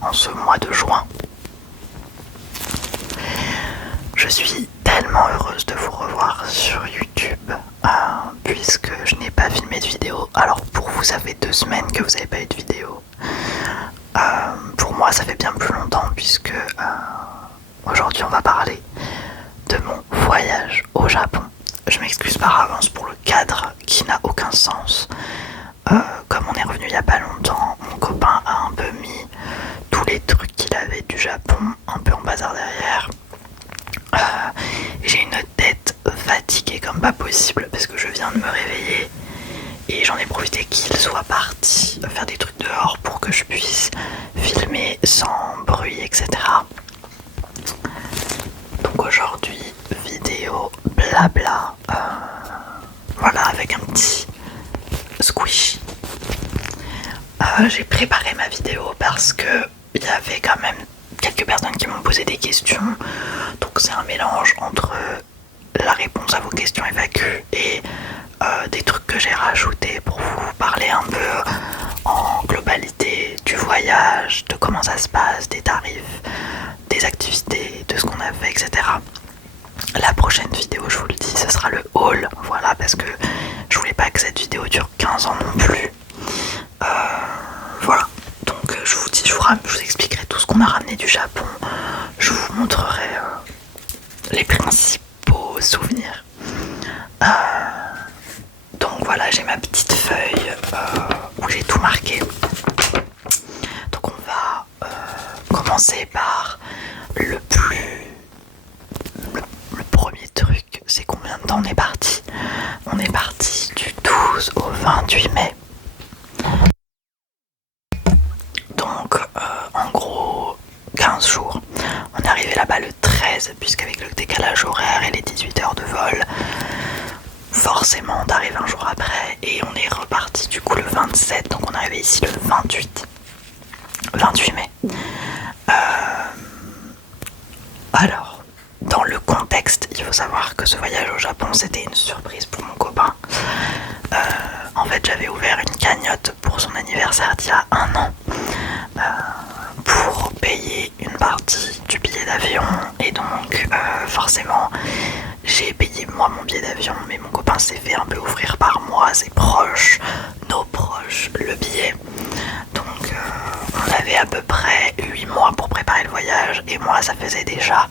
en ce mois de juin. Je suis tellement heureuse de vous revoir sur YouTube puisque je n'ai pas filmé de vidéo. Alors pour vous, ça fait 2 semaines que vous n'avez pas eu de vidéo. Pour moi, ça fait bien plus longtemps puisque aujourd'hui on va parler de mon voyage au Japon. Je m'excuse par avance pour le cadre qui n'a aucun sens. Comme on est revenu il n'y a pas longtemps, mon copain a un peu mis tous les trucs qu'il avait du Japon un peu en bazar derrière. J'ai une tête fatiguée comme pas possible parce que je viens de me réveiller et j'en ai profité qu'il soit parti faire des trucs dehors pour que je puisse filmer sans bruit, etc. Donc aujourd'hui, vidéo blabla, voilà, avec un petit squishy. J'ai préparé ma vidéo parce que il y avait quand même quelques personnes qui m'ont posé des questions, donc c'est un mélange entre la réponse à vos questions FAQ et des trucs que j'ai rajoutés pour vous parler un peu en globalité du voyage, de comment ça se passe, des tarifs, des activités, de ce qu'on a fait, etc. La prochaine vidéo, je vous le dis, ce sera le haul, voilà, parce que je voulais pas que cette vidéo dure 15 ans non plus. Voilà, donc je vous dis, je vous expliquerai tout ce qu'on a ramené du Japon, je vous montrerai les principaux souvenirs. Donc voilà, j'ai ma petite feuille où j'ai tout marqué. Donc on va commencer par le premier truc, c'est combien de temps on est parti. On est parti du 12 au 28 mai. Donc en gros 15 jours. On est arrivé là-bas le 13 puisqu'avec le décalage horaire et les 18 heures de vol, forcément on arrive un jour après et on est reparti du coup le 27, donc on est arrivé ici le 28 mai. Alors, dans le contexte, il faut savoir que ce voyage au Japon c'était une surprise pour mon copain. En fait j'avais ouvert une cagnotte pour son anniversaire d'il y a 1 an pour payer une partie du billet d'avion et donc forcément j'ai payé moi mon billet d'avion, mais mon copain s'est fait un peu ouvrir par moi, ses proches, nos proches, le billet. Donc on avait à peu près 8 mois pour préparer le voyage et moi ça faisait déjà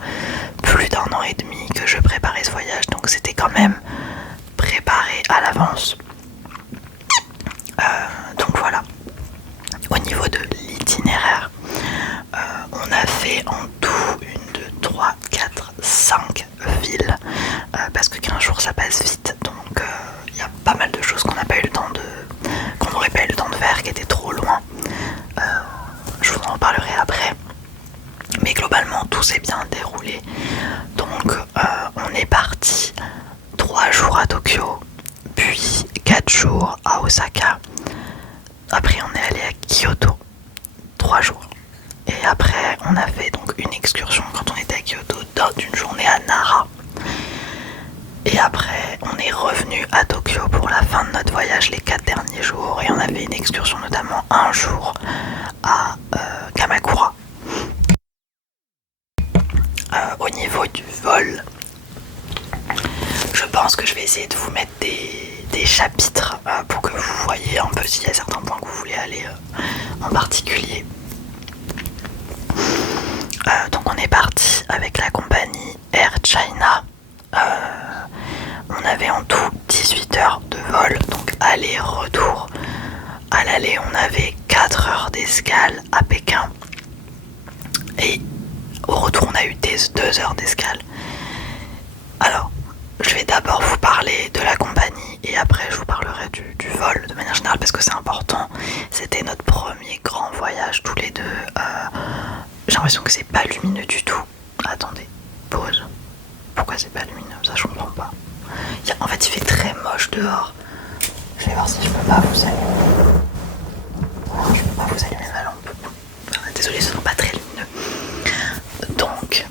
plus d'1 an et demi que je préparais ce voyage, donc c'était quand même préparé à l'avance. Donc voilà. Au niveau de l'itinéraire, on a fait en tout 1, 2, 3, 4, 5 villes parce que 15 jours ça passe vite, donc il y a pas mal de choses qu'on n'a pas eu le temps qu'on n'aurait pas eu le temps de faire, qui étaient trop loin. Je vous en reparlerai après, mais globalement tout s'est bien déroulé. Donc on est parti 3 jours à Tokyo, puis 4 jours à Osaka. Après on est allé à Kyoto 3 jours. Et après on a fait donc une excursion quand on était à Kyoto d'une journée à Nara. Et après on est revenu à Tokyo pour la fin de notre voyage, les 4 derniers jours. Et on avait une excursion notamment un jour à Kamakura. Au niveau du vol, je pense que je vais essayer de vous mettre des chapitres pour que vous voyez un peu s'il y a certains points que vous voulez aller en particulier. Donc on est parti avec la compagnie Air China. On avait en tout 18 heures de vol, donc aller-retour. À l'aller on avait 4 heures d'escale à Pékin et au retour on a eu 2 heures d'escale. Alors je vais d'abord vous parler de la compagnie et après je vous parlerai du vol de manière générale parce que c'est important. C'était notre premier grand voyage tous les deux. J'ai l'impression que c'est pas lumineux du tout. Attendez, pause. Pourquoi c'est pas lumineux? Ça je comprends pas. En fait il fait très moche dehors. Je vais voir si je peux pas vous allumer. Je peux pas vous allumer ma lampe. Désolée, ce n'est pas très lumineux. Donc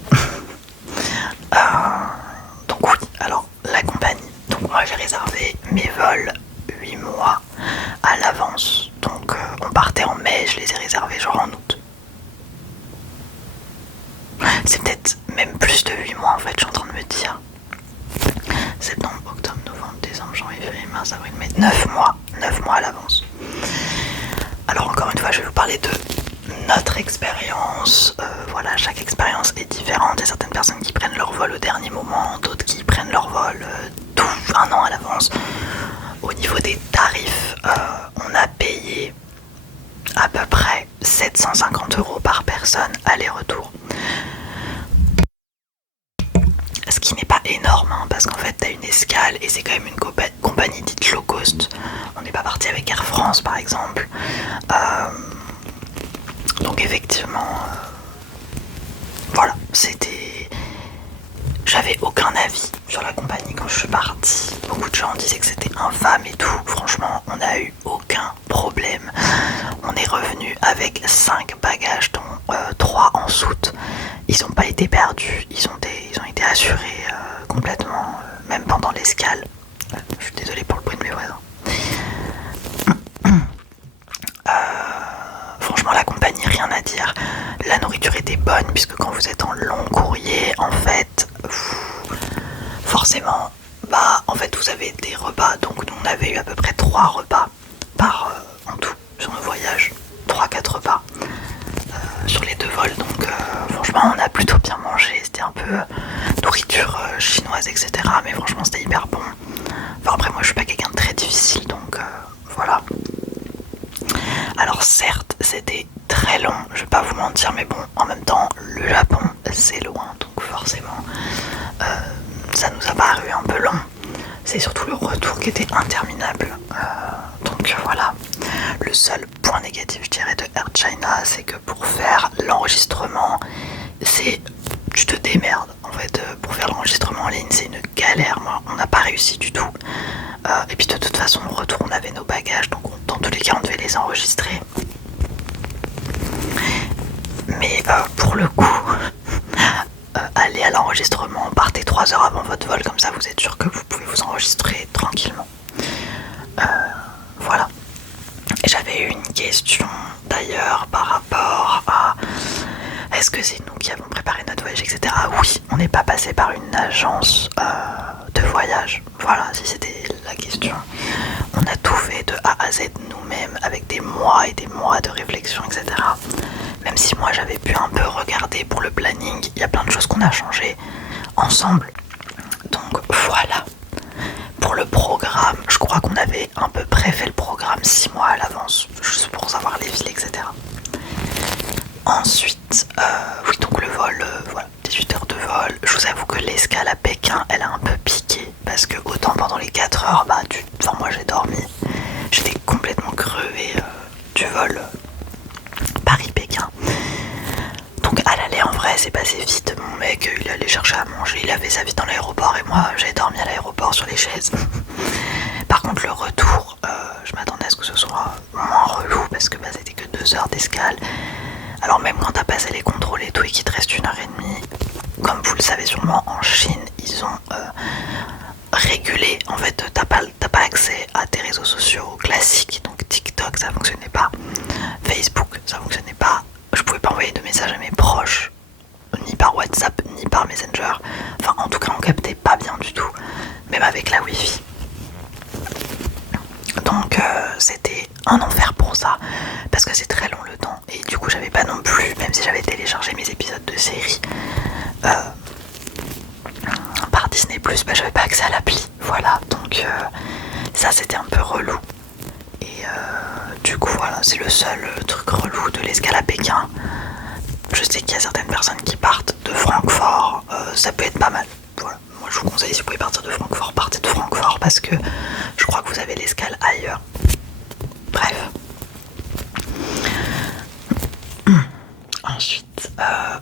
oui, alors la compagnie. Donc moi j'ai réservé mes vols 8 mois à l'avance. Donc on partait en mai, je les ai réservés genre en août. c'est peut-être même plus de 8 mois en fait, je suis en train de me dire. Septembre, octobre, novembre, décembre, janvier, février, mars, avril, mai, 9 mois à l'avance. Alors encore une fois, je vais vous parler de notre expérience. Voilà, chaque expérience est différente. Il y a certaines personnes qui prennent leur vol au dernier moment, d'autres qui prennent leur vol tout un an à l'avance. Au niveau des tarifs, on a payé à peu près 750 € par personne aller-retour. Ce qui n'est pas énorme, hein, parce qu'en fait t'as une escale et c'est quand même une compagnie dite low cost. On n'est pas parti avec Air France par exemple. Donc effectivement, voilà, c'était... J'avais aucun avis sur la compagnie quand je suis partie. Beaucoup de gens disaient que c'était infâme et tout. Franchement, on n'a eu aucun problème. On est revenu avec 5 bagages, dont 3 en soute. Ils n'ont pas été perdus, ils ont été assurés complètement, même pendant l'escale. Je suis désolée pour le bruit de mes voisins. Franchement, la compagnie, rien à dire. La nourriture était bonne, puisque quand vous êtes en long courrier, en fait, forcément, en fait, vous avez des repas. Donc, nous, on avait eu à peu près 3 repas en tout sur nos voyages. 3-4 repas sur les 2 vols. Donc, franchement, on a plutôt bien mangé. C'était un peu nourriture chinoise, etc. Mais franchement, c'était hyper bon. Enfin, après, moi, je suis pas quelqu'un de très difficile, donc voilà. Alors certes, c'était très long, je vais pas vous mentir, mais bon, en même temps, le Japon, c'est loin, donc forcément, ça nous a paru un peu long. C'est surtout le retour qui était interminable. Donc voilà. Le seul point négatif, je dirais, de Air China, c'est que pour faire l'enregistrement, tu te démerdes. En fait, pour faire l'enregistrement en ligne, c'est une galère. Moi, on n'a pas réussi du tout. Et puis de toute façon, au retour, on avait nos bagages, donc dans tous les cas, on devait les enregistrer. Mais pour le coup, allez à l'enregistrement, partez 3 heures avant votre vol, comme ça vous êtes sûr que vous pouvez vous enregistrer tranquillement. Voilà. Et j'avais eu une question d'ailleurs par rapport à est-ce que c'est nous qui avons préparé notre voyage, etc. Oui, on n'est pas passé par une agence de voyage. Voilà, si c'était la question. On a tout fait de A à Z nous-mêmes avec des mois et des mois de réflexion, etc. Même si moi j'avais pu un peu regarder pour le planning, il y a plein de choses qu'on a changé ensemble. Donc voilà. Pour le programme, je crois qu'on avait à peu près fait le programme 6 mois à l'avance, juste pour savoir les villes, etc. Ensuite, oui, donc le vol, voilà, 18 heures de vol. Je vous avoue que l'escale à Pékin, elle a un peu piqué, parce que autant pendant les 4 heures, moi j'ai dormi, j'étais complètement crevée du vol Paris-Pékin. Donc à l'aller, en vrai, c'est passé vite. Mon mec, il allait chercher à manger, il avait sa vie dans l'aéroport, et moi, j'ai dormi à l'aéroport sur les chaises. Par contre, le retour, je m'attendais à ce que ce soit moins relou, parce que c'était que 2 heures d'escale. Alors même quand t'as passé les contrôles et tout et qu'il te reste 1h30, comme vous le savez sûrement, en Chine, ils ont régulé, en fait, t'as pas accès à tes réseaux sociaux classiques, donc TikTok, ça fonctionnait pas, Facebook, ça fonctionnait pas, je pouvais pas envoyer de messages à mes proches, ni par WhatsApp, ni par Messenger, enfin en tout cas on captait pas bien du tout, même avec la Wi-Fi. Donc c'était un enfer pour ça, parce que c'est très long le temps, et du coup j'avais pas non plus, même si j'avais téléchargé mes épisodes de série par Disney+, j'avais pas accès à l'appli, voilà, donc ça c'était un peu relou. Et du coup voilà, c'est le seul truc relou de l'escale à Pékin. Je sais qu'il y a certaines personnes qui partent de Francfort, ça peut être pas mal. Voilà, moi je vous conseille, si vous pouvez partir de Francfort, partez de Francfort, parce que je crois que vous avez l'escale ailleurs. Bref. Ensuite,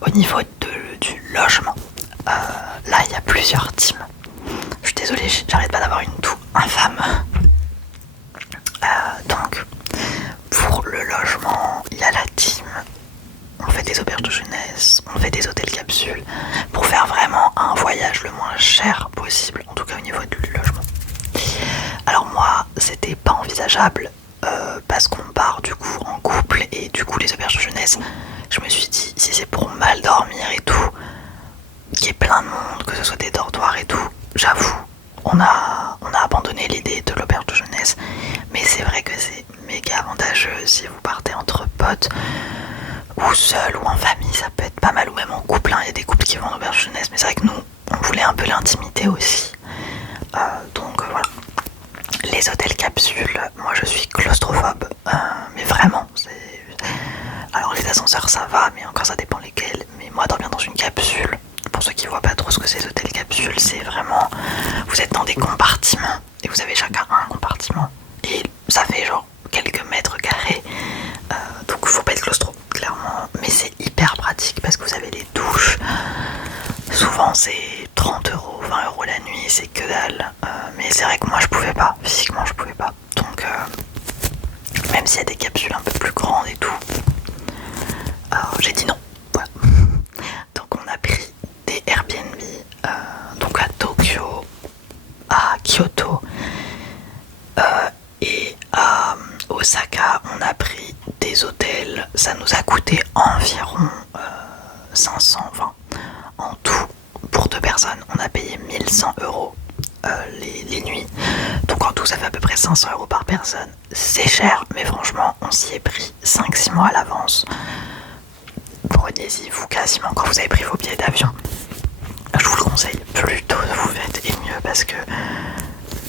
au niveau du logement, là il y a plusieurs teams. Je suis désolée, j'arrête pas d'avoir une toux infâme. Donc, pour le logement, il y a la team. On fait des auberges de jeunesse, on fait des hôtels capsules, pour faire vraiment un voyage le moins cher possible, en tout cas au niveau du logement. Alors moi, c'était pas envisageable, parce qu'on part du coup en couple, et du coup les auberges de jeunesse, je me suis dit, si c'est pour mal dormir et tout, qu'il y ait plein de monde, que ce soit des dortoirs et tout, j'avoue, on a abandonné l'idée de l'auberge de jeunesse, mais c'est vrai que c'est méga avantageux si vous partez entre potes ou seul ou en famille, ça peut être pas mal, ou même en couple, hein. Il y a des couples qui vont en auberge de jeunesse, mais c'est vrai que nous, on voulait un peu l'intimité aussi. Donc voilà. Les hôtels capsules, moi je suis claustrophobe, mais vraiment, alors les ascenseurs ça va, mais encore ça dépend lesquels, mais moi dormir dans une capsule, pour ceux qui voient pas trop ce que c'est les hôtels capsules, c'est vraiment, vous êtes dans des compartiments, et vous avez chacun un compartiment, et ça fait genre quelques mètres carrés, donc faut pas être claustro, clairement, mais c'est hyper pratique parce que vous avez les douches, souvent c'est 30 euros, 20 euros la nuit, c'est que dalle, mais c'est vrai que moi je pouvais pas, physiquement je pouvais pas, donc même s'il y a des capsules un peu plus grandes et tout, j'ai dit non, voilà. Donc on a pris des Airbnb, donc à Tokyo, à Kyoto et à Osaka, on a pris des hôtels, ça nous a coûté environ 500, enfin en tout pour 2 personnes, on a payé 1100 euros les nuits, donc en tout ça fait à peu près 500 euros par personne. C'est cher, mais franchement on s'y est pris 5-6 mois à l'avance. Prenez-y vous quasiment quand vous avez pris vos billets d'avion, je vous le conseille, plus tôt vous faites et mieux, parce que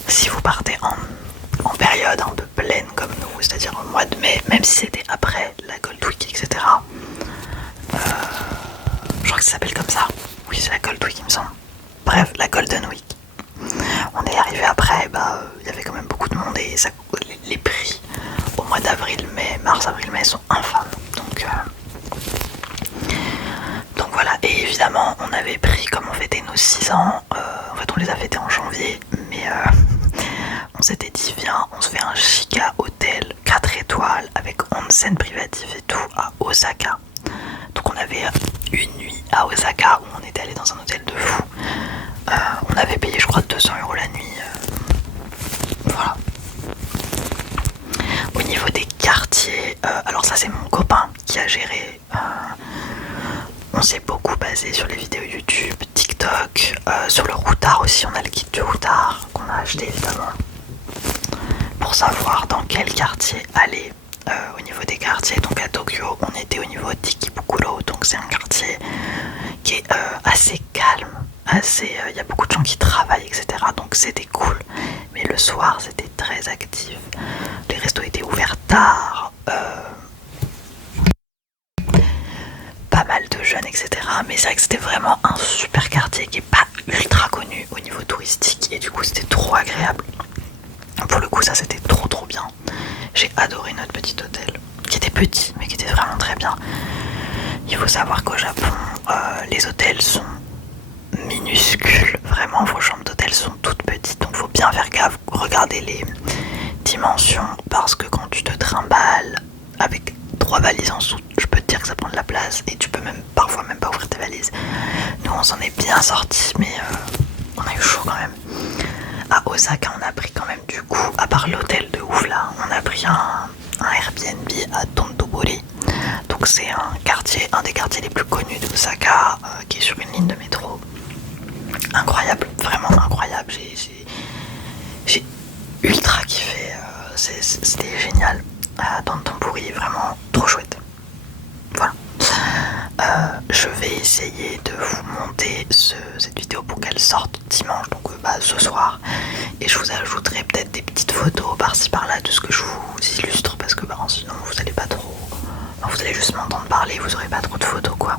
si vous partez en période un peu pleine comme nous, c'est-à-dire au mois de mai, même si c'était après la Gold Week, etc. Je crois que ça s'appelle comme ça. Oui, c'est la Gold Week, il me semble. Bref, la Golden Week. On est arrivé après, y avait quand même beaucoup de monde et ça, les prix au mois d'avril, mai, mars, avril, mai sont infâmes. Donc voilà, et évidemment, on avait pris, comme on fêtait nos 6 ans, en fait on les a fêtés en janvier, mais on s'était dit, viens, on se fait un chica hôtel 4 étoiles avec onsen privatif et tout à Osaka. Donc on avait une nuit à Osaka où on était allé dans un hôtel de fou. On avait payé je crois 200 euros la nuit. Voilà. Au niveau des quartiers, alors ça c'est mon copain qui a géré. On s'est beaucoup basé sur les vidéos YouTube, TikTok, sur le routard aussi, on a le guide du routard qu'on a acheté évidemment, pour savoir dans quel quartier aller. Au niveau des quartiers, donc à Tokyo, on était au niveau d'Ikebukuro, donc c'est un quartier qui est assez calme, il y a beaucoup de gens qui travaillent, etc. Donc c'était cool, mais le soir c'était très actif, les restos étaient ouverts tard, pas mal de jeunes, etc. Mais c'est vrai que c'était vraiment un super quartier qui est pas ultra connu au niveau touristique, et du coup c'était trop agréable. Pour le coup ça c'était trop bien. J'ai adoré notre petit hôtel, qui était petit mais qui était vraiment très bien. Il faut savoir qu'au Japon, les hôtels sont minuscules, vraiment vos chambres d'hôtel sont toutes petites, donc faut bien faire gaffe, regarder les dimensions, parce que quand tu te trimbales avec 3 valises en dessous, je peux te dire que ça prend de la place, et tu peux même parfois même pas ouvrir tes valises. Nous on s'en est bien sortis, mais on a eu chaud quand même. À Osaka on a pris quand même, du coup, à part l'hôtel de ouf là, on a pris un Airbnb à Tontobori. Donc c'est un des quartiers les plus connus d'Osaka, qui est sur une ligne de métro. Incroyable, vraiment incroyable, j'ai ultra kiffé, c'était génial. Tontobori, vraiment trop chouette. Voilà. Je vais essayer de vous monter cette vidéo pour qu'elle sorte dimanche, donc ce soir, et je vous ajouterai peut-être des petites photos par-ci par-là de ce que je vous illustre, parce que sinon vous allez pas trop, vous allez juste m'entendre parler, vous aurez pas trop de photos quoi.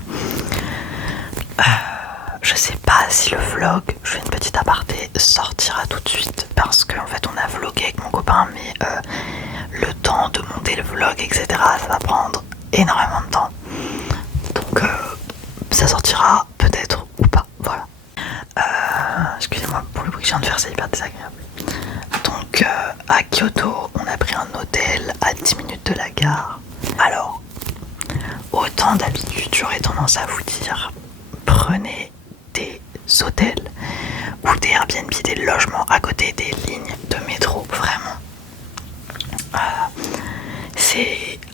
Je sais pas si le vlog, je fais une petite aparté, sortira tout de suite, parce qu'en fait on a vlogué avec mon copain, mais le temps de monter le vlog, etc., ça va prendre énormément de temps. Donc ça sortira peut-être ou pas, voilà. Excusez-moi pour le bruit que je viens de faire, c'est hyper désagréable. Donc à Kyoto, on a pris un hôtel à 10 minutes de la gare. Alors, autant d'habitude, j'aurais tendance à vous dire, prenez des hôtels ou des Airbnb, des logements à côté des lignes de métro, vraiment.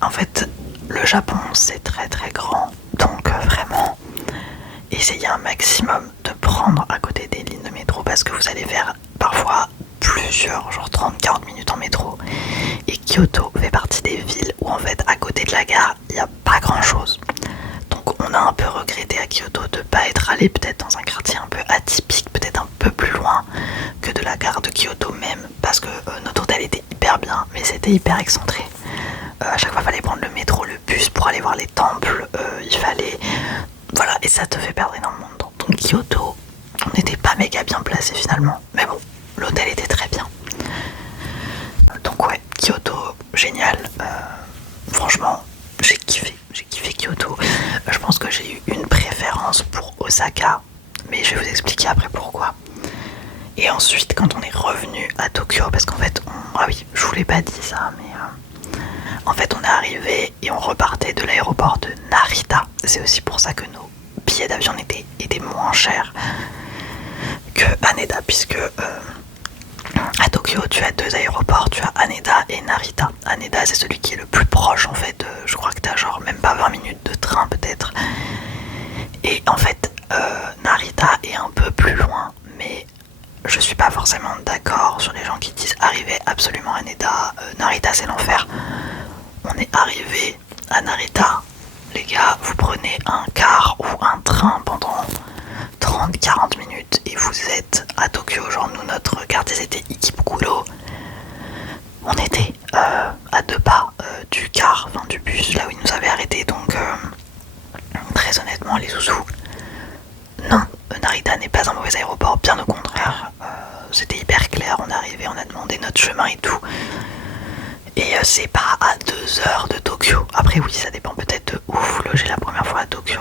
En fait, le Japon c'est très grand, donc vraiment essayez un maximum de prendre à côté des lignes de métro parce que vous allez faire parfois plusieurs, genre 30-40 minutes en métro. Et Kyoto fait partie des villes où en fait à côté de la gare il n'y a pas grand chose. Donc on a un peu regretté à Kyoto de ne pas être allé peut-être dans un quartier un peu atypique, peut-être un peu plus loin que de la gare de Kyoto même, parce que notre hôtel était hyper bien mais c'était hyper excentré. À chaque fois il fallait prendre le métro, le bus pour aller voir les temples, il fallait... Voilà, et ça te fait perdre énormément de temps. Donc Kyoto, on n'était pas méga bien placé finalement, mais bon, l'hôtel était très bien. Donc ouais, Kyoto, génial. Franchement, j'ai kiffé Kyoto. Je pense que j'ai eu une préférence pour Osaka, mais je vais vous expliquer après pourquoi. Et ensuite, quand on est revenu à Tokyo, parce qu'en fait, ah oui, je vous l'ai pas dit ça, mais en fait, on est arrivé et on repartait de l'aéroport de Narita. C'est aussi pour ça que nos billets d'avion étaient moins chers que Haneda, puisque à Tokyo, tu as deux aéroports, tu as Haneda et Narita. Haneda, c'est celui qui est le plus proche en fait. Je crois que tu as genre même pas 20 minutes de train peut-être. Et en fait, Narita est un peu plus loin, mais je suis pas forcément d'accord sur les gens qui disent arriver absolument à Haneda. Narita, c'est l'enfer. On est arrivé à Narita. Les gars, vous prenez un car ou un train pendant 30-40 minutes et vous êtes à Tokyo. Genre nous, notre quartier c'était Ikebukuro. On était à 2 pas du car, enfin du bus, là où ils nous avaient arrêtés. Donc très honnêtement les zouzous, non, Narita n'est pas un mauvais aéroport, bien au contraire. C'était hyper clair, on est arrivé, on a demandé notre chemin et tout. Et c'est pas à 2 heures de Tokyo. Après oui, ça dépend peut-être de où vous logez la première fois à Tokyo,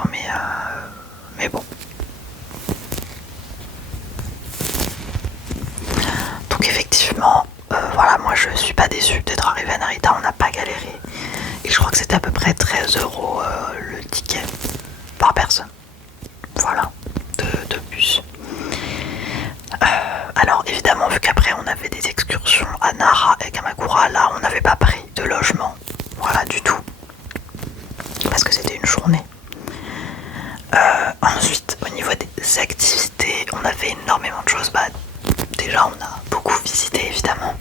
mais bon. Donc effectivement, voilà, moi je suis pas déçue d'être arrivé à Narita, on n'a pas galéré. Et je crois que c'était à peu près 13 € le ticket par personne. Voilà, de bus. Alors évidemment, vu qu'après on avait des excursions à Nara et Kamakura, là on n'avait pas pris de logement, voilà du tout, parce que c'était une journée. Ensuite, au niveau des activités, on a fait énormément de choses. Déjà on a beaucoup visité évidemment.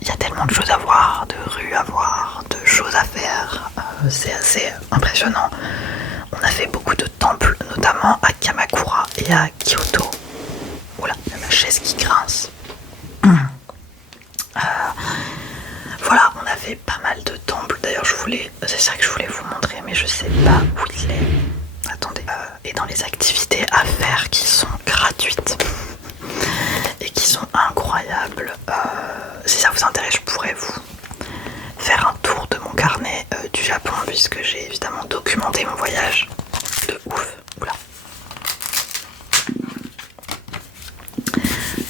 Il y a tellement de choses à voir, de rues à voir, de choses à faire, c'est assez impressionnant. On a fait beaucoup de temples, notamment à Kamakura et à Kyoto. Oula, il y a ma chaise qui grince. Voilà, on a fait pas mal de temples. D'ailleurs, c'est ça que je voulais vous montrer, mais je sais pas où il est. Attendez. Et dans les activités à faire qui sont gratuites et qui sont incroyables, si ça vous intéresse, je pourrais vous faire un tour de mon carnet du Japon, puisque j'ai évidemment documenté mon voyage de ouf. Oula.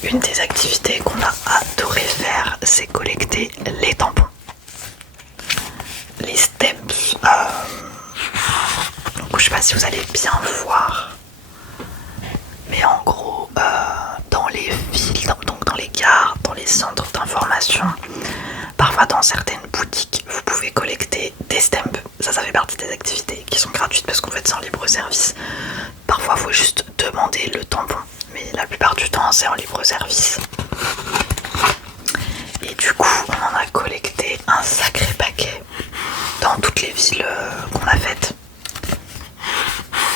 Une des activités qu'on a adoré faire, c'est collecter les tampons, les stamps. Donc, je sais pas si vous allez bien voir, mais en gros, dans les villes, donc dans les gares, dans les centres d'information, parfois dans certaines boutiques, vous pouvez collecter des stamps. Ça fait partie des activités qui sont gratuites parce qu'en fait c'est en libre service. Parfois il faut juste demander le tampon, mais la plupart du temps c'est en libre service. Et du coup on en a collecté un sacré paquet dans toutes les villes qu'on a faites.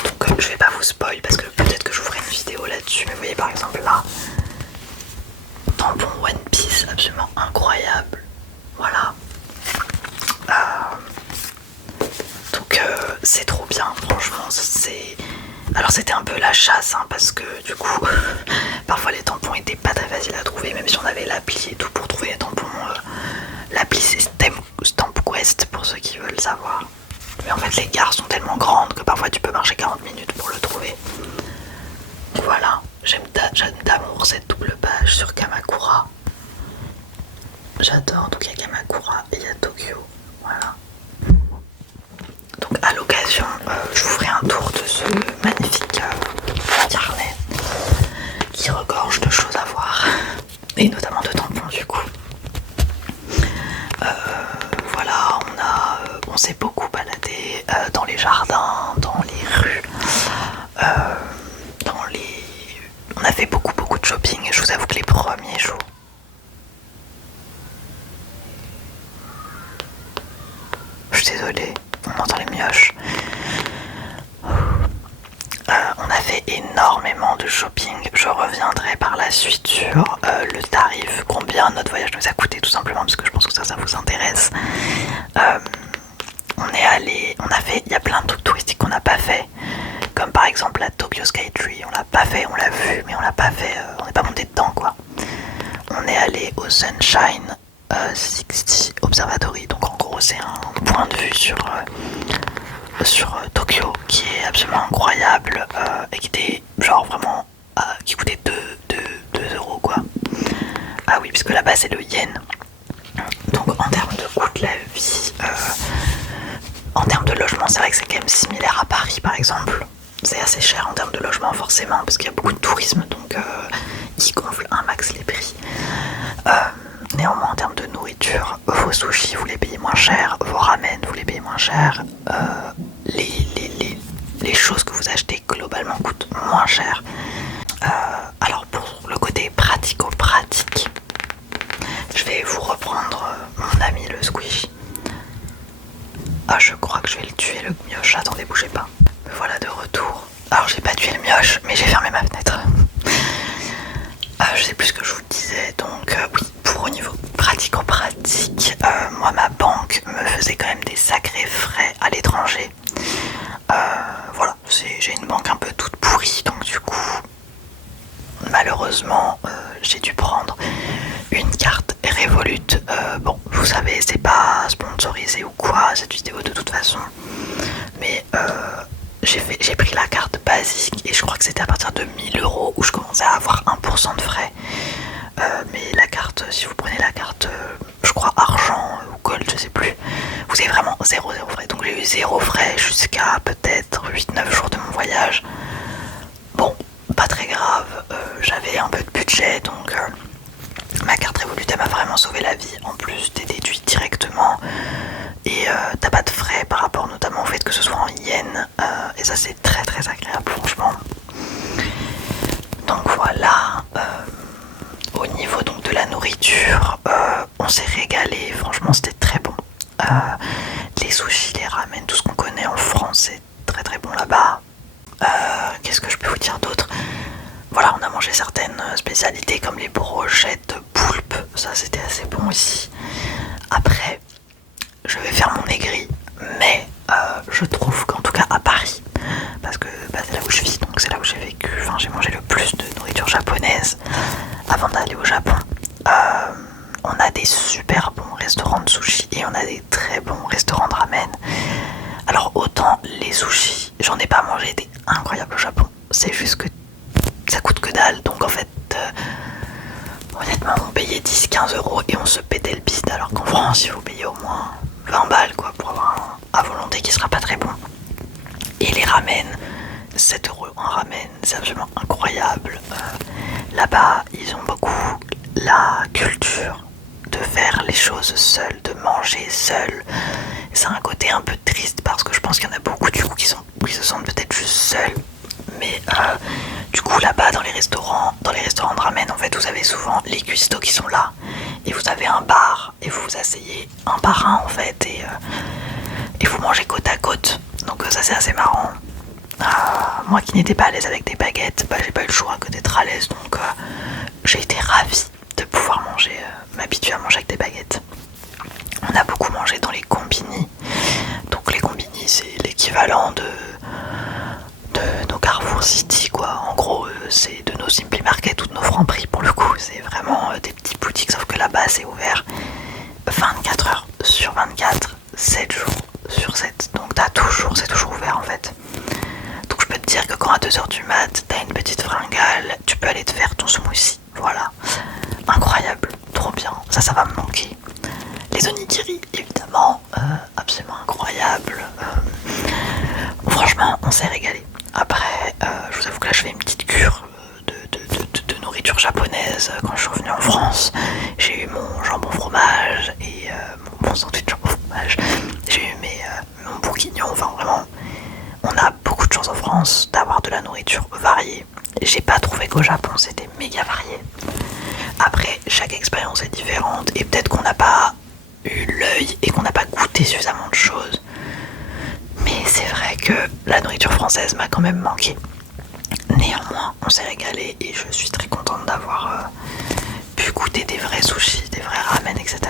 Donc je vais pas vous spoil parce que peut-être que je vous ferai une vidéo là-dessus, mais vous voyez par exemple là, tampon One Piece absolument incroyable. Voilà. Donc c'est trop bien, franchement. Alors c'était un peu la chasse, hein, parce que du coup, parfois les tampons étaient pas très faciles à trouver, même si on avait l'appli et tout pour trouver les tampons. L'appli c'est Stamp Quest pour ceux qui veulent savoir. Mais en fait les gares sont tellement grandes que parfois tu peux marcher 40 minutes pour le trouver. Donc voilà, j'aime d'amour cette double page sur Kamakura. J'adore, donc il y a Kamakura et il y a Tokyo, voilà. Donc à l'occasion, je vous ferai un tour de ce magnifique carnet qui regorge de choses à voir, et notamment de tampons du coup. Voilà, on s'est beaucoup baladé dans les jardins, dans les dans les... On a fait beaucoup de shopping et je vous avoue que les premiers jours... Je suis désolée, on entend les mioches. On a fait énormément de shopping. Je reviendrai par la suite sur le tarif, combien notre voyage nous a coûté, tout simplement parce que je pense que ça vous intéresse. On est allé, on a fait, il y a plein de trucs touristiques qu'on n'a pas fait, comme par exemple la Tokyo Skytree. On l'a pas fait, on l'a vu, mais on l'a pas fait, on n'est pas monté dedans quoi. On est allé au Sunshine 60 Observatory, donc en gros c'est un point de vue sur Tokyo qui est absolument incroyable et qui était genre vraiment qui coûtait 2 euros quoi. Ah oui, puisque là-bas c'est le yen. Donc en termes de coût de la vie, en termes de logement, c'est vrai que c'est quand même similaire à Paris par exemple. C'est assez cher en termes de logement forcément parce qu'il y a beaucoup de tourisme, donc ils gonflent un max les prix. Néanmoins en termes de nourriture, vos sushis vous les payez moins cher, vos ramen vous les payez moins cher, les choses que vous achetez globalement coûtent moins cher. Alors pour le côté pratico-pratique, je vais vous reprendre mon ami le squishy. Ah, je crois que je vais le tuer le mioche, attendez, bougez pas. Me voilà de retour. Alors j'ai pas tué le mioche, mais j'ai fermé ma fenêtre. Je sais plus ce que je vous disais, donc oui, pour au niveau pratico-pratique, moi ma banque me faisait quand même des sacrés frais à l'étranger. Voilà, j'ai une banque un peu toute pourrie, donc du coup, malheureusement, j'ai dû prendre une carte Revolut. Bon, vous savez, c'est pas sponsorisé ou quoi, cette vidéo de toute façon, mais j'ai pris la carte basique et je crois que c'était à partir de 1000 euros où je commençais à avoir 1% de frais. Mais la carte, si vous prenez la carte, je crois argent ou gold, je sais plus, vous avez vraiment 0 frais. Donc j'ai eu 0 frais jusqu'à peut-être 8-9 jours de mon voyage. Bon, pas très grave, j'avais un peu de budget, donc ma carte Revolut elle m'a vraiment sauvé la vie. En plus t'es déduit directement et t'as pas de frais par rapport notamment au fait que ce soit en yens, et ça c'est très agréable franchement. Donc voilà, au niveau donc de la nourriture, on s'est régalé, franchement c'était très bon. Les sushis, les ramen, tout ce qu'on connaît en France c'est très bon là-bas. Qu'est-ce que je peux vous dire d'autre? Voilà, on a mangé certaines spécialités comme les brochettes de poulpe, ça c'était assez bon aussi. Après, je vais faire mon aigri, mais je trouve qu'en tout cas à Paris, parce que c'est là où je vis, donc c'est là où j'ai vécu, enfin j'ai mangé le plus de nourriture japonaise avant d'aller au Japon. On a des super bons restaurants de sushi et on a des très bons restaurants de ramen. Alors autant les sushis, j'en ai pas mangé des incroyables au Japon, c'est juste que ça coûte que dalle, donc en fait honnêtement on payait 10-15 euros et on se pétait le bide, alors qu'en France il faut payer au moins 20 balles quoi pour avoir un à volonté qui sera pas très bon. Et les ramen, 7 euros un ramen, c'est absolument incroyable. Là-bas ils ont beaucoup la culture de faire les choses seuls, de manger seuls. C'est un côté un peu triste parce que je pense qu'il y en a beaucoup du coup qui se sentent peut-être juste seuls. Mais du coup là-bas dans les restaurants de ramen en fait vous avez souvent les cuistots qui sont là et vous avez un bar et vous vous asseyez un par un en fait et vous mangez côte à côte, donc ça c'est assez marrant. Moi qui n'étais pas à l'aise avec des baguettes, j'ai pas eu le choix que d'être à l'aise, donc j'ai été ravie de pouvoir manger, m'habituer à manger avec des baguettes. On a beaucoup mangé dans les combini, donc les combini c'est l'équivalent de nos Carrefour City quoi, en gros c'est de nos Simply Market ou de nos Franprix pour le coup, c'est vraiment des petites boutiques, sauf que là-bas c'est ouvert 24 heures sur 24, 7 jours sur 7, donc c'est toujours ouvert en fait. Donc je peux te dire que quand à 2h du mat t'as une petite fringale, tu peux aller te faire ton smoothie, voilà, incroyable, trop bien, ça va me manquer. Les onigiri évidemment, absolument incroyable, franchement on s'est régalé. Après je vous avoue que là je fais une petite cure de nourriture japonaise. Quand je suis revenue en France, j'ai eu mon jambon fromage et mon sandwich jambon fromage, j'ai eu mon bourguignon, enfin vraiment on a beaucoup de chance chance en France d'avoir de la nourriture variée. J'ai pas trouvé qu'au Japon c'était méga varié. Après, chaque expérience est différente et peut-être qu'on n'a pas eu l'œil et qu'on n'a pas goûté suffisamment de choses. Mais c'est vrai que la nourriture française m'a quand même manqué. Néanmoins, on s'est régalé et je suis très contente d'avoir pu goûter des vrais sushis, des vrais ramen, etc.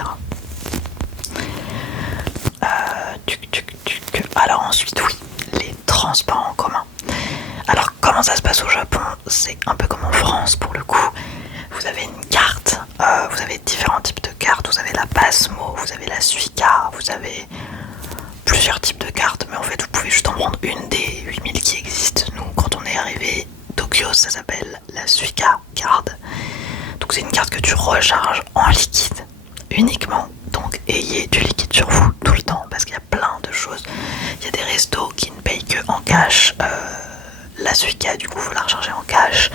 Alors ensuite, oui, les transports en commun. Alors comment ça se passe au Japon? C'est un peu comme en France pour le coup. Vous avez une carte, vous avez différents types de cartes. Vous avez la Pasmo, vous avez la Suica, vous avez plusieurs types de cartes. Mais en fait, vous pouvez juste en prendre une des 8000 qui existent. Nous, quand on est arrivé Tokyo, ça s'appelle la Suica Card. Donc c'est une carte que tu recharges en liquide uniquement. Donc ayez du liquide sur vous tout le temps parce qu'il y a plein de choses. Il y a des restos qui ne payent que en cash. La Suica, du coup, faut la recharger en cash.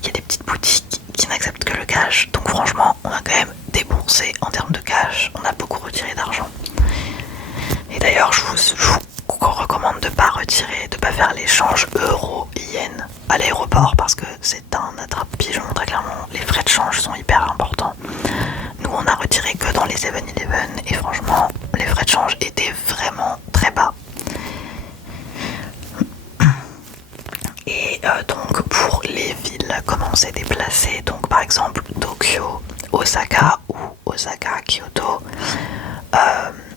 Il y a des petites boutiques qui n'acceptent que le cash. Donc franchement, on a quand même déboursé en termes de cash. On a beaucoup retiré d'argent. Et d'ailleurs, je vous recommande de ne pas retirer, de ne pas faire l'échange euro-yen à l'aéroport parce que c'est un attrape-pigeon. Très clairement, les frais de change sont hyper importants. Nous, on a retiré que dans les 7-Eleven et franchement, les frais de change étaient vraiment très bas. Et donc pour les villes, comment on s'est déplacé, donc par exemple Tokyo, Osaka ou Osaka, Kyoto,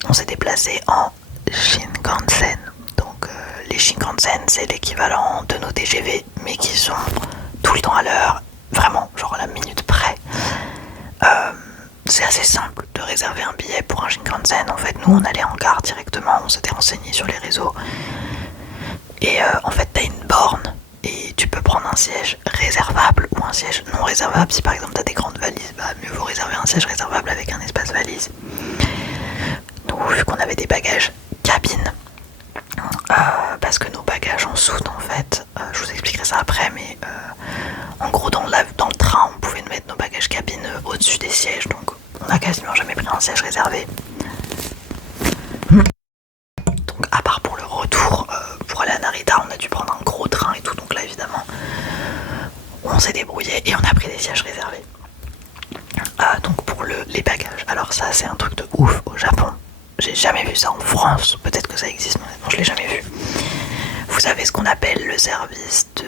on s'est déplacé en Shinkansen. Donc les Shinkansen, c'est l'équivalent de nos TGV mais qui sont tout le temps à l'heure, vraiment genre à la minute près. C'est assez simple de réserver un billet pour un Shinkansen. En fait, nous on allait en gare directement, on s'était renseigné sur les réseaux et en fait t'as une borne et tu peux prendre un siège réservable ou un siège non réservable. Si par exemple t'as des grandes valises, bah mieux vaut réserver un siège réservable avec un espace valise. Nous, vu qu'on avait des bagages cabine, parce que nos bagages en soute en fait, je vous expliquerai ça après, mais en gros dans le train on pouvait mettre nos bagages cabine au-dessus des sièges, donc on a quasiment jamais pris un siège réservé. Donc à part pour le retour, pour aller à Narita, on a dû prendre un gros train et tout, donc là évidemment on s'est débrouillé et on a pris des sièges réservés. Donc pour les bagages, alors ça c'est un truc de ouf au Japon. J'ai jamais vu ça en France, peut-être que ça existe, mais honnêtement je l'ai jamais vu. Vous avez ce qu'on appelle le service de...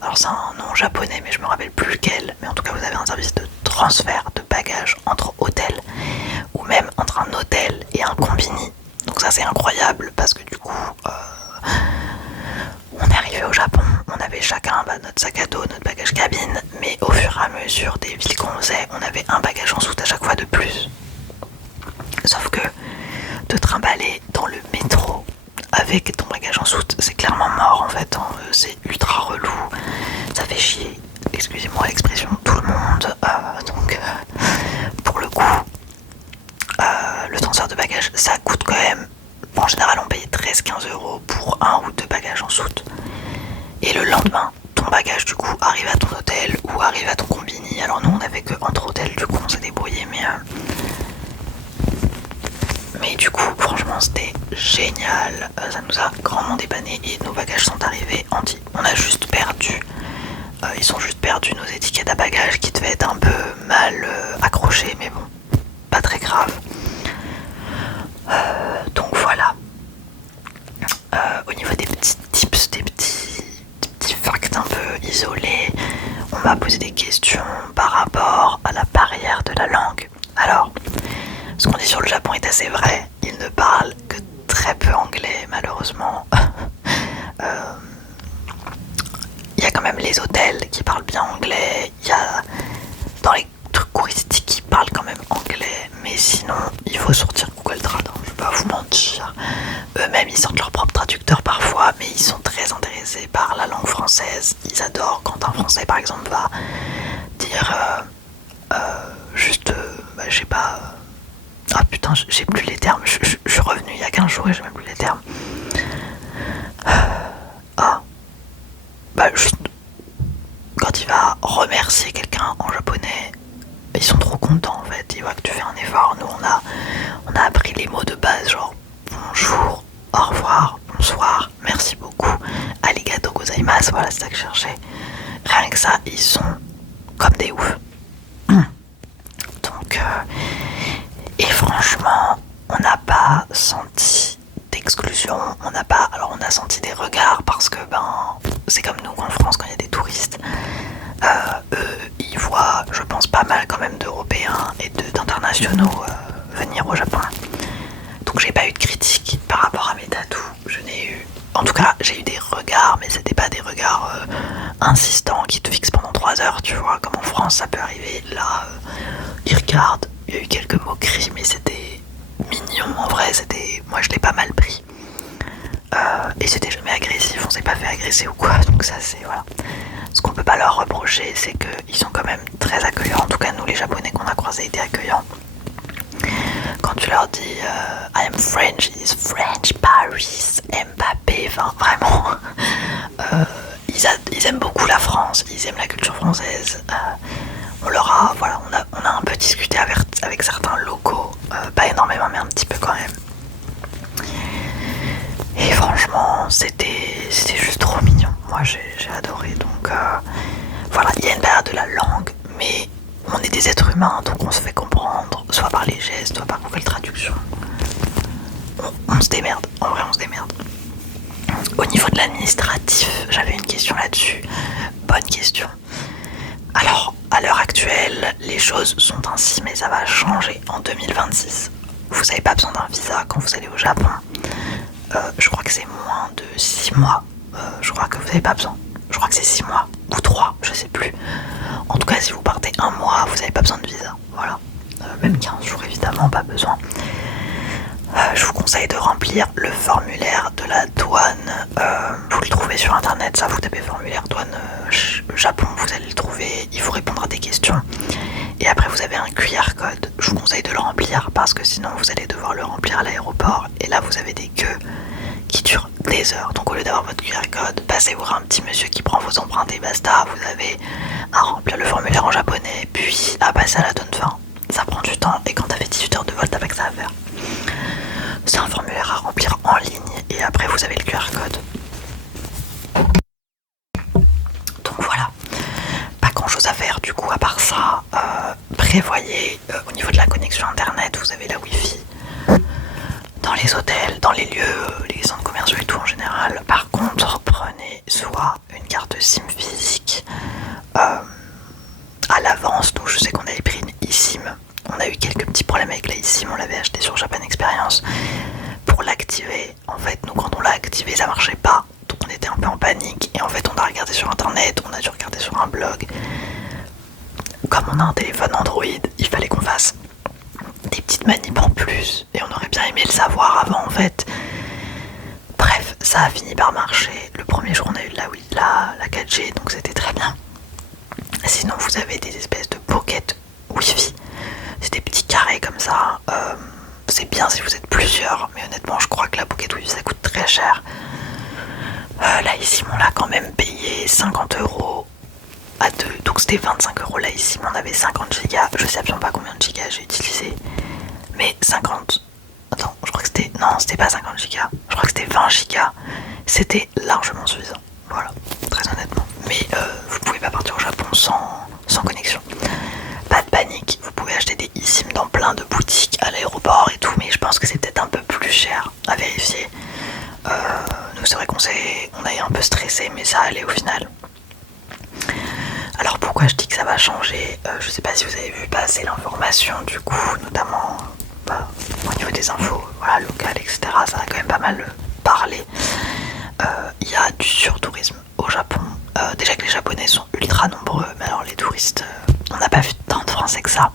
alors c'est un nom japonais mais je me rappelle plus lequel, mais en tout cas vous avez un service de transfert de bagages entre hôtels ou même entre un hôtel et un combini. Donc ça c'est incroyable parce que du coup on est arrivé au Japon, on avait chacun notre sac à dos, notre bagage cabine, mais au fur et à mesure des villes qu'on faisait, on avait un bagage en soute à chaque fois de plus. Sauf que de trimballer dans le métro avec ton bagage en soute, c'est clairement mort en fait, hein. C'est ultra relou, ça fait chier, excusez-moi l'expression, tout le monde. Donc pour le coup, le transfert de bagages, ça coûte quand même, en général on payait 13-15 € pour un ou deux bagages en soute. Et le lendemain, ton bagage du coup arrive à ton hôtel ou arrive à ton combini. Alors nous on avait que entre hôtels, du coup on s'est débrouillé, mais du coup franchement c'était génial, ça nous a grandement dépanné et nos bagages sont arrivés entiers. On a juste perdu, ils ont juste perdu nos étiquettes à bagages qui devaient être un peu mal accrochées, mais bon, pas très grave. Donc voilà. Au niveau des petits tips, des petits facts un peu isolés, on m'a posé des questions par rapport à la barrière de la langue. Alors, ce qu'on dit sur le Japon est assez vrai, ils ne parlent que très peu anglais malheureusement. Il y a quand même les hôtels qui parlent bien anglais, il y a dans les trucs touristiques qui parlent quand même anglais, mais sinon il faut sortir Google Trad, hein, je vais pas vous mentir. Eux-mêmes ils sortent leur propre traducteur parfois, mais ils sont très intéressés par la langue française. Ils adorent quand un français par exemple va dire juste, je sais pas, ah putain j'ai plus les termes, je suis revenu il y a 15 jours et j'ai même plus les termes. Juste quand il va remercier quelqu'un en japonais, ils sont trop contents en fait, ils voient que tu fais un effort. Nous on a appris les mots de base genre bonjour, au revoir, bonsoir, merci beaucoup, arigato gozaimasu, voilà, c'est ça que je cherchais. Rien que ça, ils sont comme des oufs. Donc, et franchement, on n'a pas senti d'exclusion, alors on a senti des regards parce que c'est comme nous en France quand il y a des touristes, eux ils voient, je pense, pas mal quand même d'Européens et d'internationaux venir au Japon. Donc j'ai pas eu de critique par rapport à mes tatous, en tout cas j'ai eu des regards, mais c'était pas des regards insistants qui te fixent pendant 3 heures, tu vois, comme en France ça peut arriver. Là, ils regardent, il y a eu quelques moqueries, mais c'était mignon en vrai, moi je l'ai pas mal pris. Et c'était jamais agressif, on s'est pas fait agresser ou quoi, donc ça c'est voilà. Ce qu'on peut pas leur reprocher, c'est qu'ils sont quand même très accueillants, en tout cas nous les Japonais qu'on a croisés étaient accueillants. Quand tu leur dis I am French, ils disent French, Paris, Mbappé, enfin vraiment. Ils aiment beaucoup la France, ils aiment la culture française. On a un peu discuté avec certains locaux, pas énormément mais un petit peu quand même. Et franchement, c'était juste trop mignon. Moi j'ai adoré. Donc voilà, il y a une barrière de la langue, mais on est des êtres humains, donc on se fait comprendre, soit par les gestes, soit par Google Traduction. On se démerde, en vrai on se démerde. Au niveau de l'administratif, j'avais une question là-dessus. Bonne question. Alors, à l'heure actuelle, les choses sont ainsi, mais ça va changer en 2026. Vous n'avez pas besoin d'un visa quand vous allez au Japon. Je crois que c'est moins de 6 mois. Je crois que vous n'avez pas besoin. Je crois que c'est 6 mois ou 3, je sais plus. En tout cas, si vous partez 1 mois, vous n'avez pas besoin de visa. Voilà. Même 15 jours, évidemment, pas besoin. Je vous conseille de remplir le formulaire de la douane. Vous le trouvez sur internet, ça, vous tapez formulaire douane Japon, vous allez le trouver. Il faut répondre à des questions. Et après, vous avez un QR code. Je vous conseille de le remplir parce que sinon, vous allez devoir le remplir à l'aéroport. Et là, vous avez des queues qui durent des heures. Donc, au lieu d'avoir votre QR code, passez voir un petit monsieur qui prend vos empreintes et basta. Vous avez à remplir le formulaire en japonais, puis à passer à la donne fin. Ça prend du temps et quand t'as fait 18 heures de vol, t'as pas que ça à faire. C'est un formulaire à remplir en ligne et après vous avez le QR code. Donc voilà, pas grand chose à faire du coup à part ça. Prévoyez au niveau de la connexion internet, vous avez la wifi dans les hôtels, dans les lieux, les centres commerciaux et tout en général. Par contre, prenez soit une carte SIM physique à l'avance. Donc je sais qu'on avait pris une eSIM. On a eu quelques petits problèmes avec la eSIM, on l'avait acheté sur Japan Experience. Pour l'activer, en fait, nous quand on l'a activé, ça marchait pas. Donc on était un peu en panique. Et en fait, on a regardé sur internet, on a dû regarder sur un blog. Comme on a un téléphone Android, il fallait qu'on fasse des petites manips en plus. Et on aurait bien aimé le savoir avant, en fait. Bref, ça a fini par marcher. Le premier jour, on a eu la 4G, donc c'était très bien. Sinon, vous avez des espèces de pocket Wi-Fi. C'est des petits carrés comme ça. C'est bien si vous êtes plusieurs, mais honnêtement, je crois que la pocket Wi-Fi ça coûte très cher. Là, ici, on l'a quand même payé 50 € à 2. Donc, c'était 25 € là, ici, on avait 50 Go. Je sais absolument pas combien de gigas j'ai utilisé. Mais 50. Attends, je crois que c'était. Non, c'était pas 50 Go. Je crois que c'était 20 Go. C'était largement suffisant. Voilà, très honnêtement. Mais vous pouvez pas partir au Japon sans connexion. Pas de panique, vous pouvez acheter des eSIM dans plein de boutiques à l'aéroport et tout, mais je pense que c'est peut-être un peu plus cher à vérifier. Nous, c'est vrai qu'on a un peu stressé, mais ça allait au final. Alors pourquoi je dis que ça va changer, je sais pas si vous avez vu passer l'information du coup, notamment au niveau des infos locales, etc. Ça a quand même pas mal parlé. Il y a du surtourisme au Japon. Déjà que les Japonais sont ultra nombreux, mais alors les touristes, on n'a pas vu tant de Français que ça.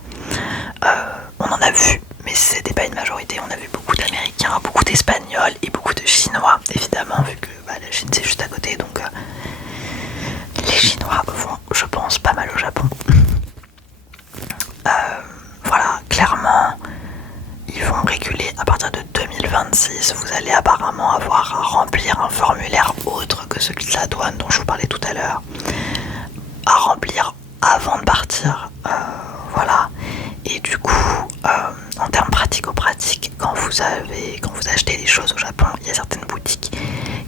On en a vu, mais c'était pas une majorité. On a vu beaucoup d'Américains, beaucoup d'Espagnols et beaucoup de Chinois, évidemment, vu que la Chine c'est juste à côté. Donc les Chinois vont, je pense, pas mal au Japon. Voilà, clairement, ils vont réguler à partir de 2026. Vous allez apparemment avoir à remplir un formulaire autre que celui de la douane dont je vous parlais tout à l'heure, à remplir avant de partir. Voilà. Et du coup, en termes pratico-pratiques, quand vous achetez des choses au Japon, il y a certaines boutiques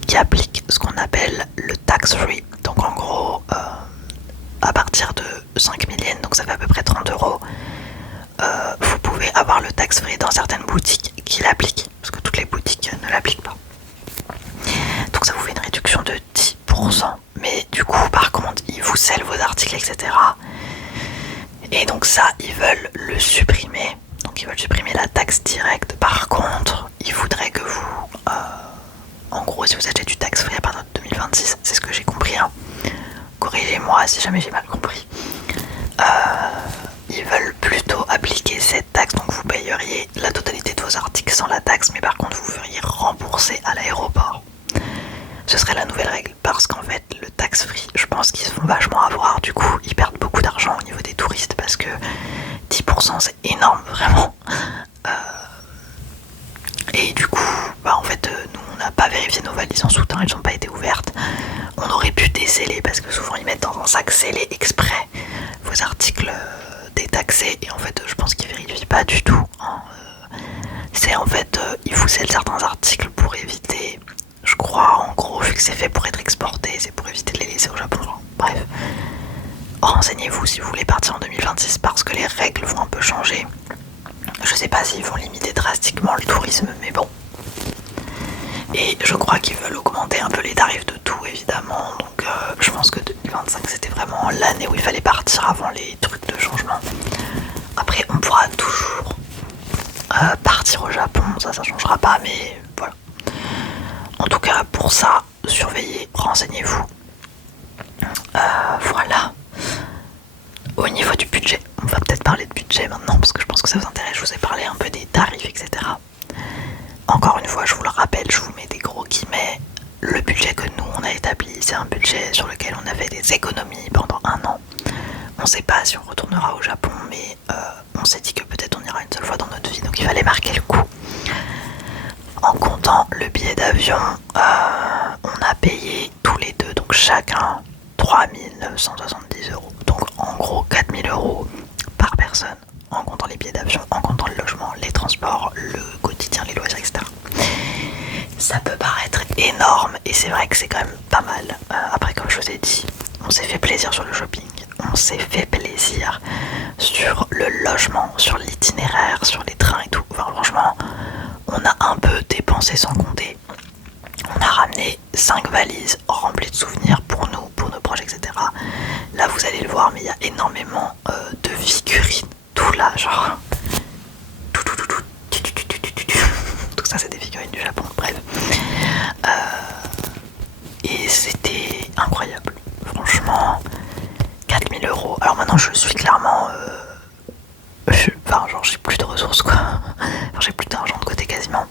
qui appliquent ce qu'on appelle le tax ça fait à peu près 30 €. Vous pouvez avoir le tax free dans certaines boutiques qui l'appliquent, parce que toutes les boutiques ne l'appliquent pas. Donc ça vous fait une réduction de 10%, mais du coup par contre ils vous scellent vos articles, etc. Et donc ça, ils veulent le supprimer. Donc ils veulent supprimer la taxe directe. Par contre, ils voudraient que vous... en gros, si vous achetez du tax free à partir de 2026, c'est ce que j'ai compris, hein. Corrigez-moi si jamais j'ai mal compris. Ils veulent plutôt appliquer cette taxe, donc vous payeriez la totalité de vos articles sans la taxe, mais par contre vous feriez rembourser à l'aéroport. Ce serait la nouvelle règle, parce qu'en fait le tax free, je pense qu'ils se font vachement avoir, du coup ils perdent beaucoup d'argent au niveau des touristes, parce que 10% c'est énorme vraiment. Et du coup, en fait nous on n'a pas vérifié nos valises en soutien, elles n'ont pas été ouvertes. On aurait pu déceler, parce que souvent ils mettent dans un sac scellé exprès vos articles détaxés, et en fait je pense qu'ils vérifient pas du tout, hein. C'est en fait, ils vous scellent certains articles pour éviter, je crois, en gros, vu que c'est fait pour être exporté, c'est pour éviter de les laisser au Japon. Bref, renseignez-vous si vous voulez partir en 2026, parce que les règles vont un peu changer. Je sais pas s'ils vont limiter drastiquement le tourisme, mais bon. Et je crois qu'ils veulent augmenter un peu les tarifs de tout, évidemment. Donc je pense que 2025 c'était vraiment l'année où il fallait partir avant les trucs de changement. Après on pourra toujours partir au Japon, ça changera pas, mais voilà. En tout cas pour ça, surveillez, renseignez-vous. Voilà. Au niveau du budget, on va peut-être parler de budget maintenant, parce que je pense que ça vous intéresse. Je vous ai parlé un peu des tarifs, etc. Encore une fois, je vous le rappelle, je vous mets des gros guillemets. Le budget que nous on a établi, c'est un budget sur lequel on a fait des économies pendant 1 an. On sait pas si on retournera au Japon, mais on s'est dit que peut-être on ira une seule fois dans notre vie, donc il fallait marquer le coup. En comptant le billet d'avion, on a payé tous les deux, donc chacun 3 970 €. Donc en gros 4 000 € par personne, en comptant les billets d'avion, en comptant le logement, les transports, le quotidien, les loisirs, etc. Ça peut paraître énorme, et c'est vrai que c'est quand même pas mal. Après, comme je vous ai dit, on s'est fait plaisir sur le shopping, on s'est fait plaisir sur le logement, sur l'itinéraire, sur les trains et tout. Enfin franchement, on a un peu dépensé sans compter. On a ramené 5 valises remplies de souvenirs pour nous, pour nos proches, etc. Là vous allez le voir, mais il y a énormément de figurines, tout là, genre... Tout ça c'est des figurines du Japon, bref. Et c'était incroyable, franchement. 4 000 €. Alors maintenant je suis clairement... genre j'ai plus de ressources quoi. Enfin, j'ai plus d'argent de côté quasiment.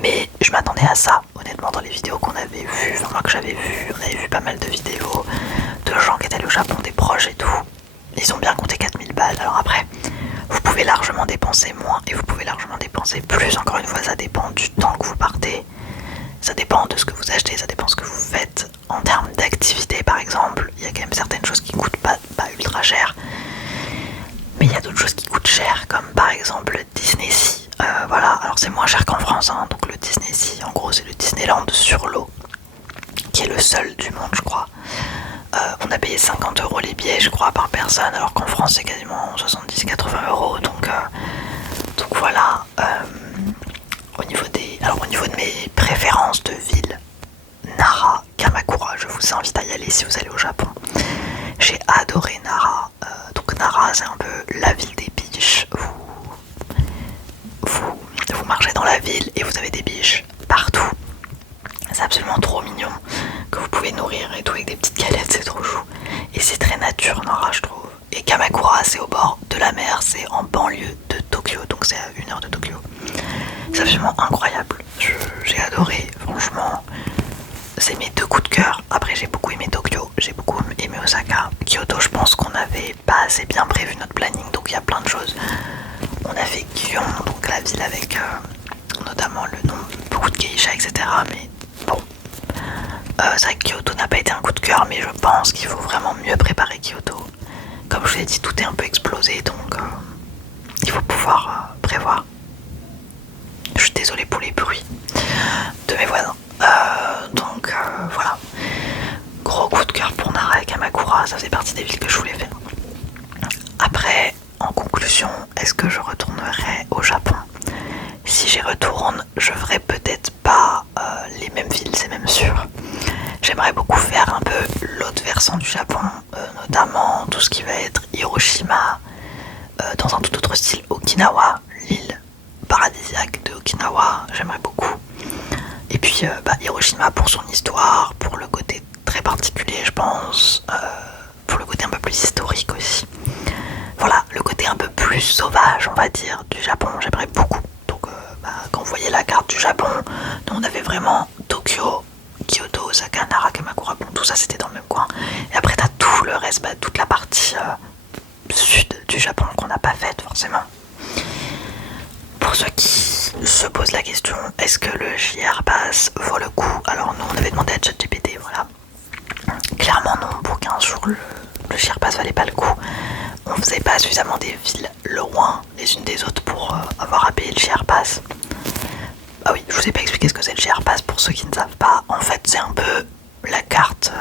Mais je m'attendais à ça, honnêtement, dans les vidéos qu'on avait vues, enfin que j'avais vues. On avait vu pas mal de vidéos de gens qui étaient au Japon, des proches et tout. Ils ont bien compté 4 000 balles. Alors après, vous pouvez largement dépenser moins et vous pouvez largement dépenser plus. Encore une fois, ça dépend du temps que vous partez. Ça dépend de ce que vous achetez, ça dépend de ce que vous faites. En termes d'activité par exemple, il y a quand même certaines choses qui coûtent pas ultra cher. Mais il y a d'autres choses qui coûtent cher, comme par exemple Disney Sea. Voilà, alors c'est moins cher qu'en France, hein. Donc le Disney Sea, en gros c'est le Disneyland sur l'eau, qui est le seul du monde je crois. On a payé 50 € les billets je crois par personne, alors qu'en France c'est quasiment 70-80 €. Donc voilà. Au niveau de mes préférences de ville, Nara, Kamakura, je vous invite à y aller si vous allez au Japon. J'ai adoré Nara. Donc Nara c'est un peu la ville des biches. Vous marchez dans la ville et vous avez des biches partout. C'est absolument trop mignon, que vous pouvez nourrir et tout avec des petites galettes, c'est trop chou. Et c'est très nature Nara je trouve. Et Kamakura c'est au bord de la mer, c'est en banlieue de Tokyo, donc c'est à 1 heure de Tokyo. C'est absolument incroyable, j'ai adoré, franchement. C'est mes 2 coups de cœur. Après j'ai beaucoup aimé Tokyo, j'ai beaucoup aimé Osaka. Kyoto je pense qu'on n'avait pas assez bien prévu notre planning, donc il y a plein de choses. On a fait Gion, donc la ville avec notamment le nom, beaucoup de geisha, etc. Mais bon, c'est vrai que Kyoto n'a pas été un coup de cœur, mais je pense qu'il faut vraiment mieux préparer Kyoto. Comme je vous l'ai dit, tout est un peu explosé, donc il faut pouvoir prévoir. Je suis désolée pour les bruits de mes voisins. Donc voilà, gros coup de cœur pour Nara et Kamakura. Sakura, ça faisait partie des villes que je voulais faire. Après, en conclusion, est-ce que je retournerai au Japon? Si j'y retourne, je ferai peut-être pas les mêmes villes, c'est même sûr. J'aimerais beaucoup faire un peu l'autre versant du Japon, notamment tout ce qui va être Hiroshima, dans un tout autre style Okinawa, l'île paradisiaque de Okinawa, j'aimerais beaucoup. Et puis Hiroshima pour son histoire, pour le côté très particulier je pense, pour le côté un peu plus historique aussi. Voilà, le côté un peu plus sauvage on va dire du Japon, j'aimerais beaucoup. Donc quand vous voyez la carte du Japon, nous on avait vraiment Tokyo, Kyoto, Osaka, Nara, Kamakura, bon tout ça c'était dans le même coin. Et après t'as tout le reste, toute la partie sud du Japon qu'on n'a pas faite forcément. Pour ceux qui se posent la question, est-ce que le JR Pass vaut le coup? Alors nous on avait demandé à ChatGPT, voilà. Clairement non, pour 15 jours le JR Pass valait pas le coup. On faisait pas suffisamment des villes loin les unes des autres pour avoir à payer le JR Pass. Ah oui, je vous ai pas expliqué ce que c'est le JR Pass pour ceux qui ne savent pas. En fait c'est un peu la carte,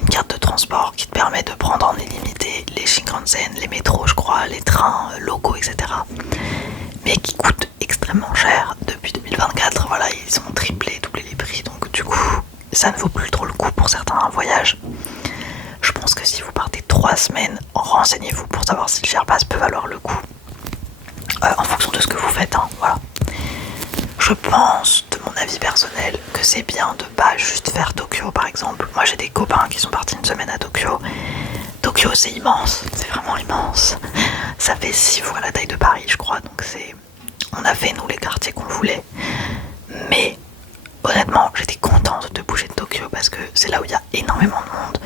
une carte de transport qui te permet de prendre en illimité les Shinkansen, les métros je crois, les trains locaux etc. Mais qui coûte extrêmement cher depuis 2024, voilà, ils ont triplé, doublé les prix, donc du coup, ça ne vaut plus trop le coup pour certains voyages. Je pense que si vous partez 3 semaines, renseignez-vous pour savoir si le JR Pass peut valoir le coup, en fonction de ce que vous faites, hein, voilà. Je pense, de mon avis personnel, que c'est bien de pas juste faire Tokyo par exemple. Moi j'ai des copains qui sont partis une semaine à Tokyo. Tokyo c'est immense, c'est vraiment immense. Ça fait 6 fois la taille de Paris je crois, donc c'est... On a fait nous les quartiers qu'on voulait. Mais honnêtement j'étais contente de bouger de Tokyo parce que c'est là où il y a énormément de monde.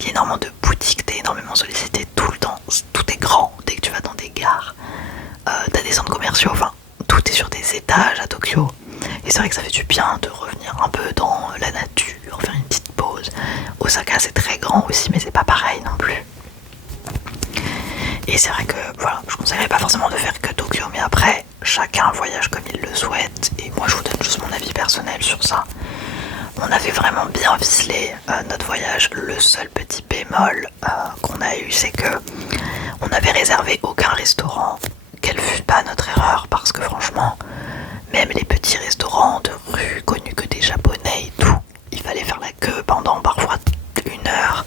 Il y a énormément de boutiques, t'es énormément sollicité tout le temps. Tout est grand, dès que tu vas dans des gares. T'as des centres commerciaux, enfin tout est sur des étages à Tokyo. Et c'est vrai que ça fait du bien de revenir un peu dans la nature, faire une petite pause. Osaka c'est très grand aussi mais c'est pas pareil non plus. Et c'est vrai que voilà, je conseillerais pas forcément de faire que Tokyo, mais après chacun voyage comme il le souhaite et moi je vous donne juste mon avis personnel sur ça. On avait vraiment bien ficelé notre voyage. Le seul petit bémol qu'on a eu c'est que on n'avait réservé aucun restaurant. Quelle fut pas notre erreur parce que franchement même les petits restaurants de rue connus que des japonais et tout, il fallait faire la queue pendant parfois 1 heure.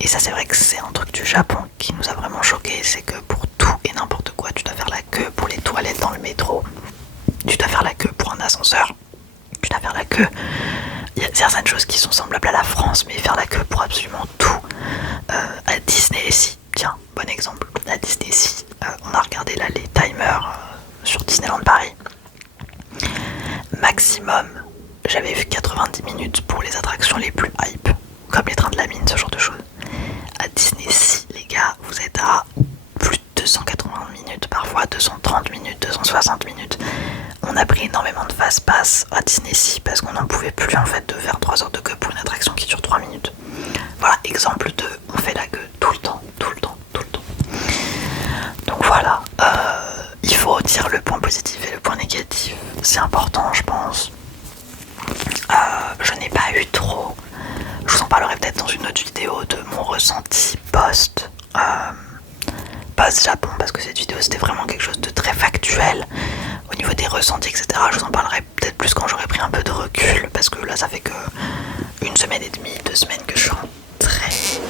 Et ça c'est vrai que c'est un truc du Japon qui nous a vraiment choqué, c'est que pour tout et n'importe quoi tu dois faire la queue pour les toilettes dans le métro, tu dois faire la queue pour un ascenseur, tu dois faire la queue. Il y a certaines choses qui sont semblables à la France mais faire la queue pour absolument tout. À Disney Sea, tiens bon exemple, à Disney Sea on a regardé là les timers sur Disneyland Paris. Maximum j'avais vu 90 minutes pour les attractions les plus hype comme les trains de la mine, ce genre de choses. À Disney Sea les gars vous êtes à plus de 280 minutes, parfois 230 minutes, 260 minutes. On a pris énormément de fast-pass à Disney Sea parce qu'on n'en pouvait plus en fait de faire 3 heures de queue pour une attraction qui dure 3 minutes. Voilà, exemple de on fait la queue tout le temps, tout le temps, tout le temps. Donc voilà, il faut dire le point positif et le point négatif, c'est important je pense. Je n'ai pas eu trop, je vous en parlerai peut-être dans une autre vidéo de mon ressenti post-Japon parce que cette vidéo c'était vraiment quelque chose de très factuel au niveau des ressentis etc. Je vous en parlerai peut-être plus quand j'aurai pris un peu de recul parce que là ça fait que 1 semaine et demie, 2 semaines que je suis rentrée.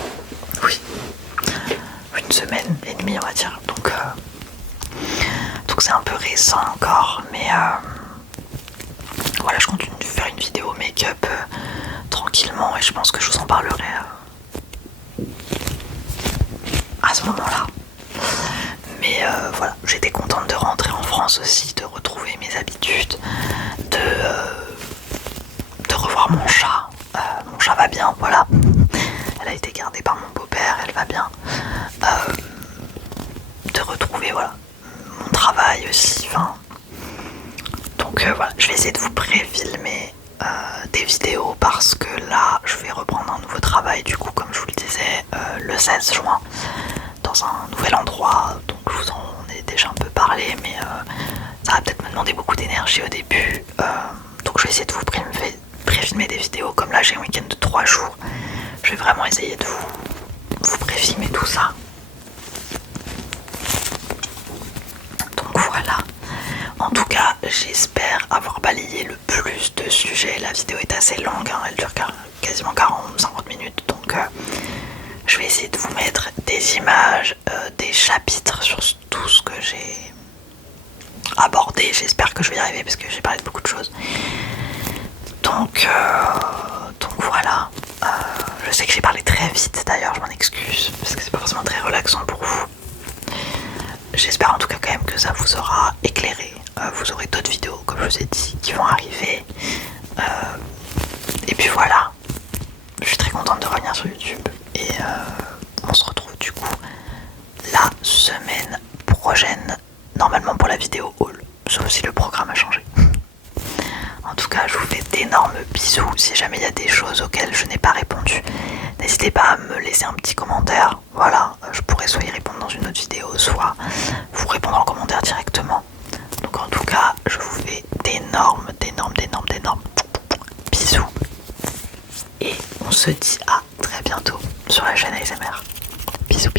Oui, 1 semaine et demie on va dire, donc c'est un peu récent encore mais voilà je continue de faire une vidéo make-up tranquillement et je pense que je vous en parlerai à ce moment-là. Mais voilà, j'étais contente de rentrer en France aussi, de retrouver mes habitudes, de revoir mon chat. Mon chat va bien, voilà. Elle a été gardée par mon beau-père, elle va bien. De retrouver voilà mon travail aussi. Enfin, donc voilà, je vais essayer de vous pré-filmer des vidéos parce que là, je vais reprendre un nouveau travail du coup, comme je vous le disais, le 16 juin. Dans un nouvel endroit, donc je vous en ai déjà un peu parlé mais ça va peut-être me demander beaucoup d'énergie au début, donc je vais essayer de vous pré-filmer des vidéos comme là j'ai un week-end de 3 jours, je vais vraiment essayer de vous préfilmer tout ça. Donc voilà. En tout cas, j'espère avoir balayé le plus de sujets. La vidéo est assez longue, hein, elle dure quasiment 40-50 minutes. Donc je vais essayer de vous mettre des images, des chapitres sur tout ce que j'ai abordé. J'espère que je vais y arriver parce que j'ai parlé de beaucoup de choses. Donc voilà. Je sais que j'ai parlé très vite d'ailleurs, je m'en excuse parce que c'est pas forcément très relaxant pour vous. J'espère en tout cas quand même que ça vous aura éclairé. Vous aurez d'autres vidéos comme je vous ai dit qui vont arriver. Et puis voilà. Je suis très contente de revenir sur YouTube. Et on se retrouve du coup la semaine prochaine. Normalement pour la vidéo haul. Sauf si le programme a changé. En tout cas, je vous fais d'énormes bisous. Si jamais il y a des choses auxquelles je n'ai pas répondu, n'hésitez pas à me laisser un petit commentaire. Voilà, je pourrais soit y répondre dans une autre vidéo, soit vous répondre en commentaire directement. Donc en tout cas, je vous fais d'énormes bisous. Et on se dit à très bientôt sur la chaîne ASMR. Bisous.